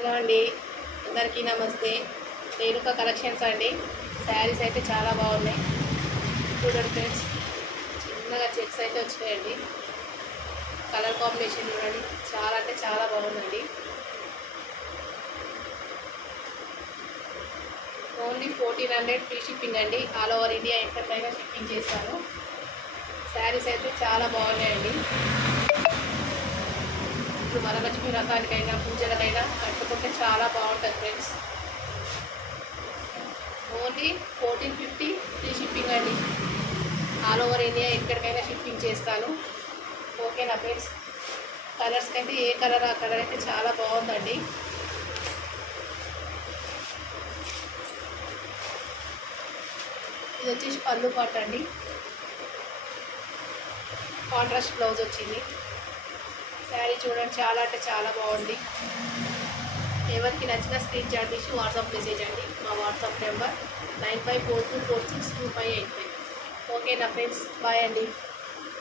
Hello అండి, అందరికీ నమస్తే. రేణుక కలెక్షన్స్ అండి. శారీస్ అయితే చాలా బాగున్నాయి. చూడండి ఫ్రెండ్స్, చిన్నగా చెక్స్ అయితే వచ్చినాయండి. కలర్ కాంబినేషన్ చూడండి, చాలా అంటే చాలా బాగుందండి. ఓన్లీ 1400 ఫ్రీ షిప్పింగ్ అండి. ఆల్ ఓవర్ ఇండియా ఎక్కడికైనా షిప్పింగ్ చేస్తాను. శారీస్ అయితే చాలా బాగున్నాయండి. ఇప్పుడు వరలక్ష్మి రకానికైనా పూజలకైనా కట్టుకుంటే చాలా బాగుంటుంది ఫ్రెండ్స్. ఓన్లీ 1450 ఫ్రీ షిప్పింగ్ అండి. ఆల్ ఓవర్ ఇండియా ఎక్కడికైనా షిప్పింగ్ చేస్తాను. ఓకేనా ఫ్రెండ్స్? కలర్స్కి అయితే ఏ కలర్ ఆ కలర్ అయితే చాలా బాగుందండి. ఇది వచ్చేసి పళ్ళు పాట అండి. కాంట్రాస్ట్ బ్లౌజ్ వచ్చింది. శారీ చూడండి, చాలా అంటే చాలా బాగుంది. ఎవరికి నచ్చిన స్క్రీన్ షాట్ తీసి వాట్సాప్ మెసేజ్ అండి. మా వాట్సాప్ నెంబర్ 9542462585. ఓకేనా ఫ్రెండ్స్? బాయ్ అండి.